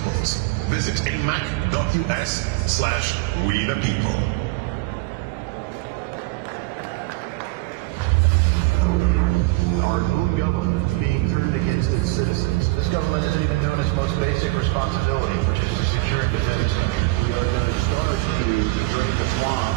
principles. Visit amac.us/we the people. Our own government is being turned against its citizens. This government isn't even doing its most basic responsibility, which is to secure and defend this country. We are going to start to drain the swamp.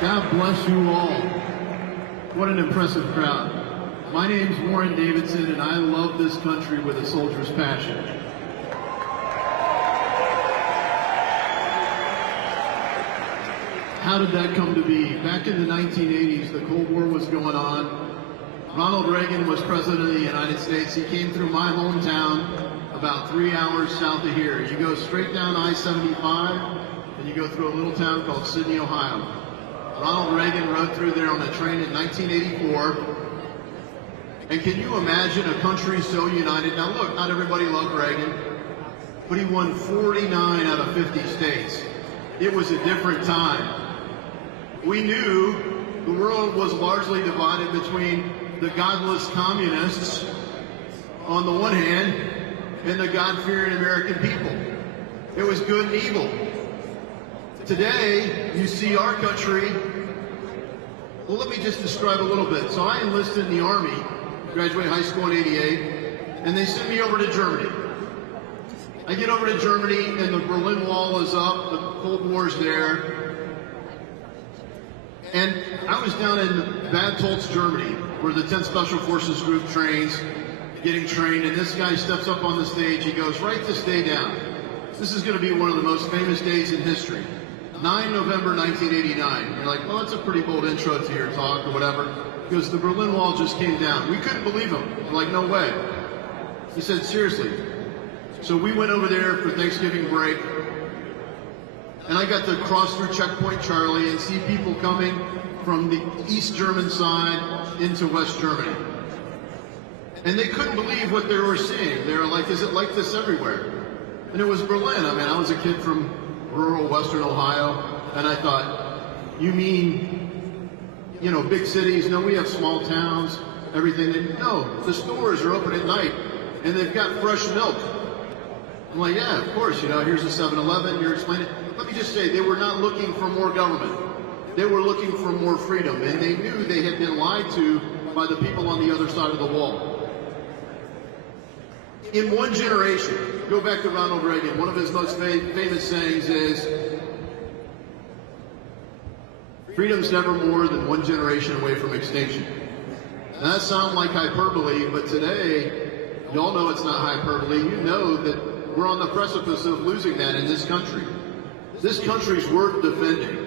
God bless you all. What an impressive crowd. My name's Warren Davidson, and I love this country with a soldier's passion. How did that come to be? Back in the 1980s, the Cold War was going on. Ronald Reagan was president of the United States. He came through my hometown about 3 hours south of here. You go straight down I-75, and you go through a little town called Sidney, Ohio. Ronald Reagan rode through there on a train in 1984. And can you imagine a country so united? Now look, not everybody loved Reagan, but he won 49 out of 50 states. It was a different time. We knew the world was largely divided between the godless communists on the one hand and the God-fearing American people. It was good and evil. Today, you see our country. Well, let me just describe a little bit. So I enlisted in the Army, graduated high school in '88, and they sent me over to Germany. I get over to Germany, and the Berlin Wall is up, the Cold War's there. And I was down in Bad Tolz, Germany, where the 10th Special Forces Group trains, getting trained, and this guy steps up on the stage. He goes, "Write this day down. This is going to be one of the most famous days in history. 9 November 1989. You're like, well, that's a pretty bold intro to your talk or whatever. Because the Berlin Wall just came down. We couldn't believe him. We're like, no way. He said, seriously. So we went over there for Thanksgiving break, and I got to cross through Checkpoint Charlie and see people coming from the East German side into West Germany. And they couldn't believe what they were seeing. They were like, is it like this everywhere? And it was Berlin. I mean, I was a kid from rural Western Ohio, and I thought, you mean, you know, big cities? No, we have small towns, everything. And no, the stores are open at night, and they've got fresh milk. I'm like, yeah, of course, you know, here's a 7-Eleven, you're explaining. Let me just say, they were not looking for more government. They were looking for more freedom, and they knew they had been lied to by the people on the other side of the wall. In one generation, go back to Ronald Reagan, one of his most famous sayings is, freedom's never more than one generation away from extinction. And that sounds like hyperbole, but today, y'all know it's not hyperbole. You know that we're on the precipice of losing that in this country. This country's worth defending.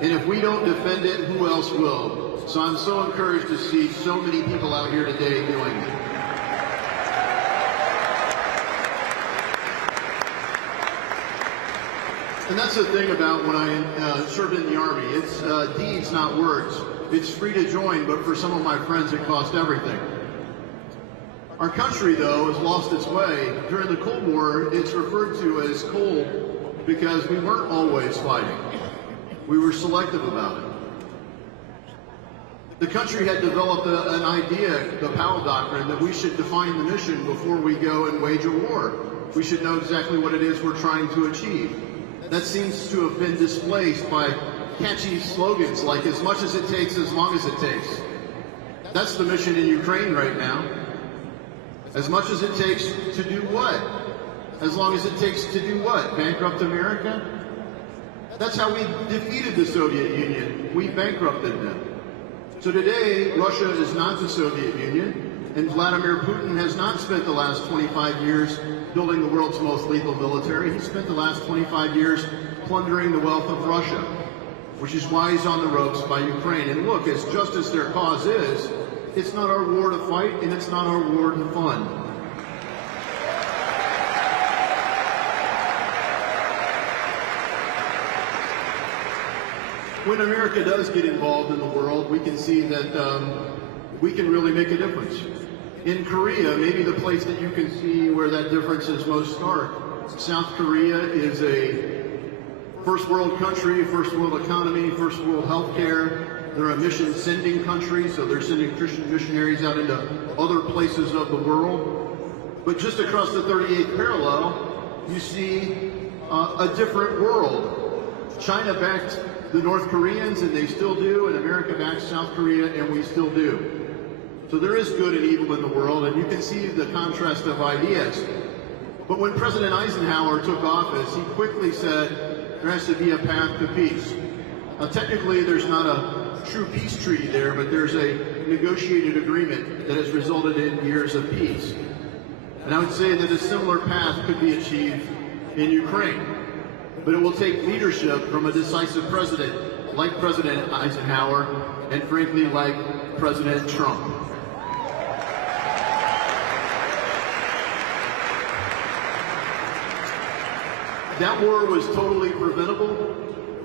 And if we don't defend it, who else will? So I'm so encouraged to see so many people out here today doing it. And that's the thing about when I served in the Army. It's deeds, not words. It's free to join, but for some of my friends, it cost everything. Our country, though, has lost its way. During the Cold War, it's referred to as cold because we weren't always fighting. We were selective about it. The country had developed an idea, the Powell Doctrine, that we should define the mission before we go and wage a war. We should know exactly what it is we're trying to achieve. That seems to have been displaced by catchy slogans like, as much as it takes, as long as it takes. That's the mission in Ukraine right now. As much as it takes to do what? As long as it takes to do what? Bankrupt America? That's how we defeated the Soviet Union. We bankrupted them. So today, Russia is not the Soviet Union, and Vladimir Putin has not spent the last 25 years building the world's most lethal military. He spent the last 25 years plundering the wealth of Russia, which is why he's on the ropes by Ukraine. And look, as just as their cause is, it's not our war to fight, and it's not our war to fund. When America does get involved in the world, we can see that we can really make a difference. In Korea, maybe the place that you can see where that difference is most stark South Korea is a first world country, first world economy, first world healthcare. They're a mission sending country, so they're sending Christian missionaries out into other places of the world. But just across the 38th parallel, you see a different world. China backed the North Koreans, and they still do, and America backed South Korea, and we still do. So there is good and evil in the world, and you can see the contrast of ideas. But when President Eisenhower took office, he quickly said there has to be a path to peace. Now, technically, there's not a true peace treaty there, but there's a negotiated agreement that has resulted in years of peace. And I would say that a similar path could be achieved in Ukraine. But it will take leadership from a decisive president like President Eisenhower and, frankly, like President Trump. That war was totally preventable.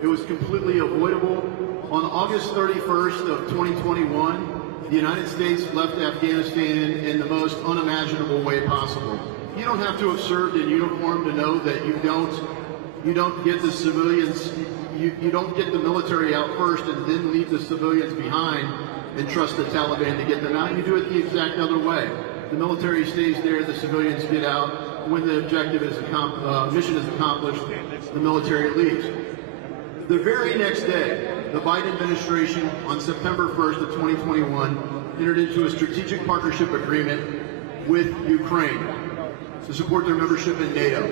It was completely avoidable. On August 31st of 2021, the United States left Afghanistan in the most unimaginable way possible. You don't have to have served in uniform to know that you don't get the civilians, you don't get the military out first and then leave the civilians behind and trust the Taliban to get them out. You do it the exact other way. The military stays there, the civilians get out. When the objective is mission is accomplished, the military leaves. The very next day, the Biden administration, on September 1st of 2021, entered into a strategic partnership agreement with Ukraine to support their membership in NATO,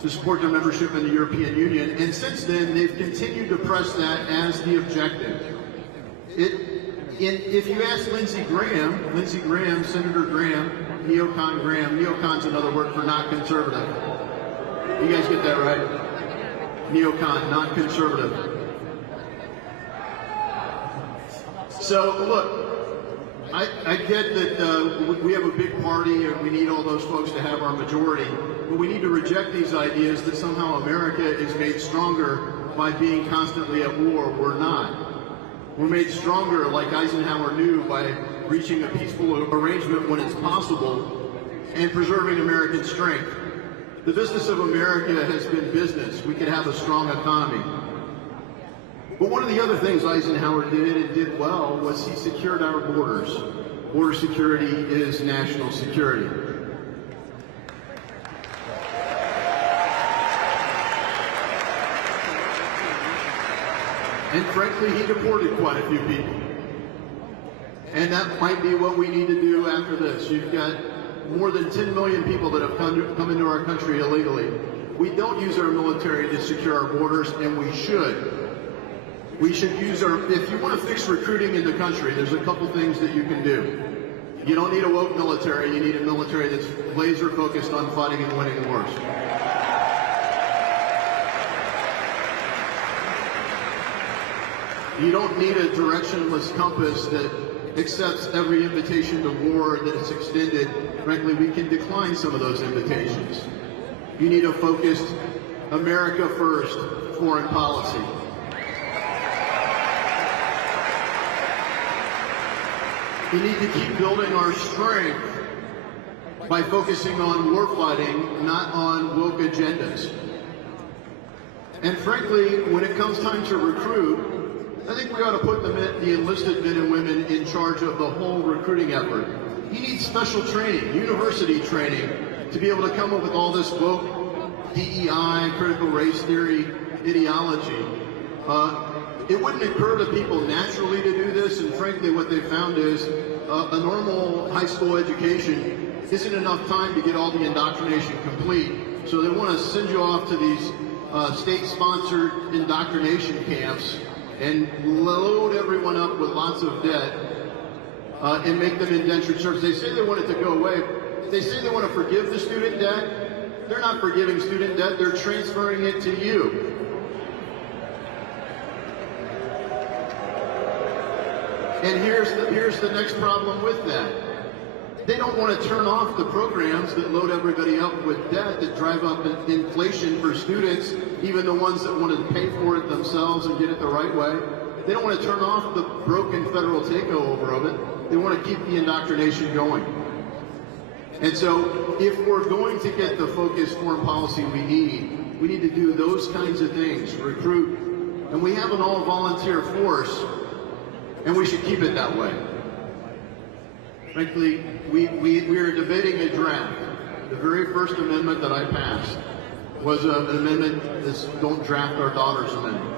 to support their membership in the European Union, and since then, they've continued to press that as the objective. If you ask Lindsey Graham, Senator Graham, neocon's another word for not conservative. You guys get that right? Neocon, not conservative. So look, I get that we have a big party and we need all those folks to have our majority, but we need to reject these ideas that somehow America is made stronger by being constantly at war. We're not. We're made stronger, like Eisenhower knew, by reaching a peaceful arrangement when it's possible and preserving American strength. The business of America has been business. We could have a strong economy. But one of the other things Eisenhower did and did well was he secured our borders. Border security is national security. And frankly, he deported quite a few people. And that might be what we need to do after this. You've got more than 10 million people that have come into our country illegally. We don't use our military to secure our borders, and we should. We should use if you want to fix recruiting in the country, there's a couple things that you can do. You don't need a woke military, you need a military that's laser focused on fighting and winning wars. You don't need a directionless compass that accepts every invitation to war that is extended. Frankly, we can decline some of those invitations. You need a focused America first foreign policy. We need to keep building our strength by focusing on warfighting, not on woke agendas. And frankly, when it comes time to recruit, I think we ought to put the enlisted men and women in charge of the whole recruiting effort. You need special training, university training, to be able to come up with all this woke DEI, critical race theory ideology. It wouldn't occur to people naturally to do this, and frankly what they found is a normal high school education isn't enough time to get all the indoctrination complete. So they want to send you off to these state-sponsored indoctrination camps and load everyone up with lots of debt and make them indentured servants. They say they want it to go away. They say they want to forgive the student debt. They're not forgiving student debt. They're transferring it to you. And here's the next problem with that. They don't want to turn off the programs that load everybody up with debt, that drive up inflation for students, even the ones that want to pay for it themselves and get it the right way. They don't want to turn off the broken federal takeover of it. They want to keep the indoctrination going. And so if we're going to get the focused foreign policy we need to do those kinds of things, recruit, and we have an all-volunteer force, and we should keep it that way. Frankly, we are debating a draft. The very first amendment that I passed was an amendment, this Don't Draft Our Daughters amendment.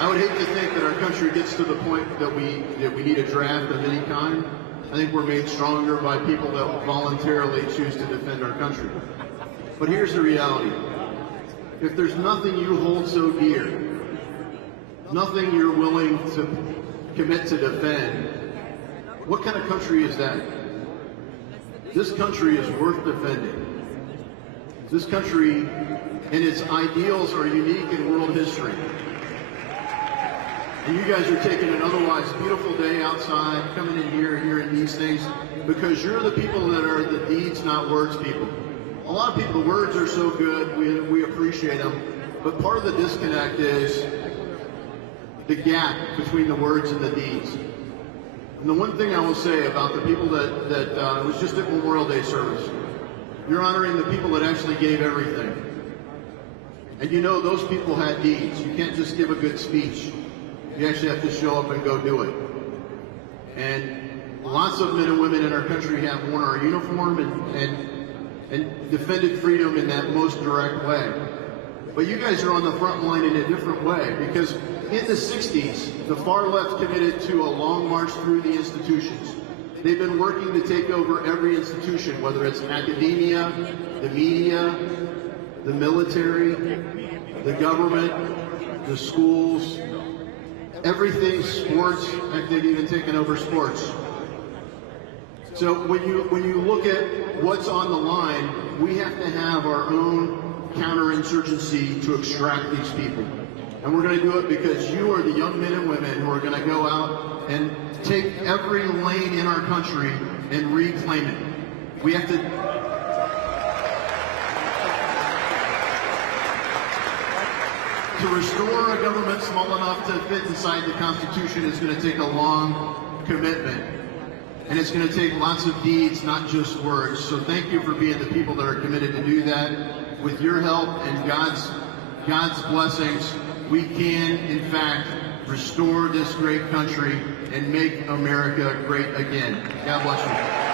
I would hate to think that our country gets to the point that we need a draft of any kind. I think we're made stronger by people that voluntarily choose to defend our country. But here's the reality. If there's nothing you hold so dear, nothing you're willing to commit to defend, what kind of country is that? This country is worth defending. This country and its ideals are unique in world history. And you guys are taking an otherwise beautiful day outside, coming in here, hearing these things, because you're the people that are the deeds, not words people. A lot of people, the words are so good, we appreciate them, but part of the disconnect is the gap between the words and the deeds. And the one thing I will say about the people that was just at Memorial Day service, you're honoring the people that actually gave everything. And you know those people had deeds. You can't just give a good speech. You actually have to show up and go do it. And lots of men and women in our country have worn our uniform and defended freedom in that most direct way. But you guys are on the front line in a different way, because in the 60s, the far left committed to a long march through the institutions. They've been working to take over every institution, whether it's academia, the media, the military, the government, the schools, everything, sports. Heck, they've even taken over sports. So when you look at what's on the line, we have to have our own counterinsurgency to extract these people. And we're going to do it because you are the young men and women who are going to go out and take every lane in our country and reclaim it. We have to... To restore a government small enough to fit inside the Constitution is going to take a long commitment. And it's going to take lots of deeds, not just words. So thank you for being the people that are committed to do that. With your help and God's blessings, we can, in fact, restore this great country and make America great again. God bless you.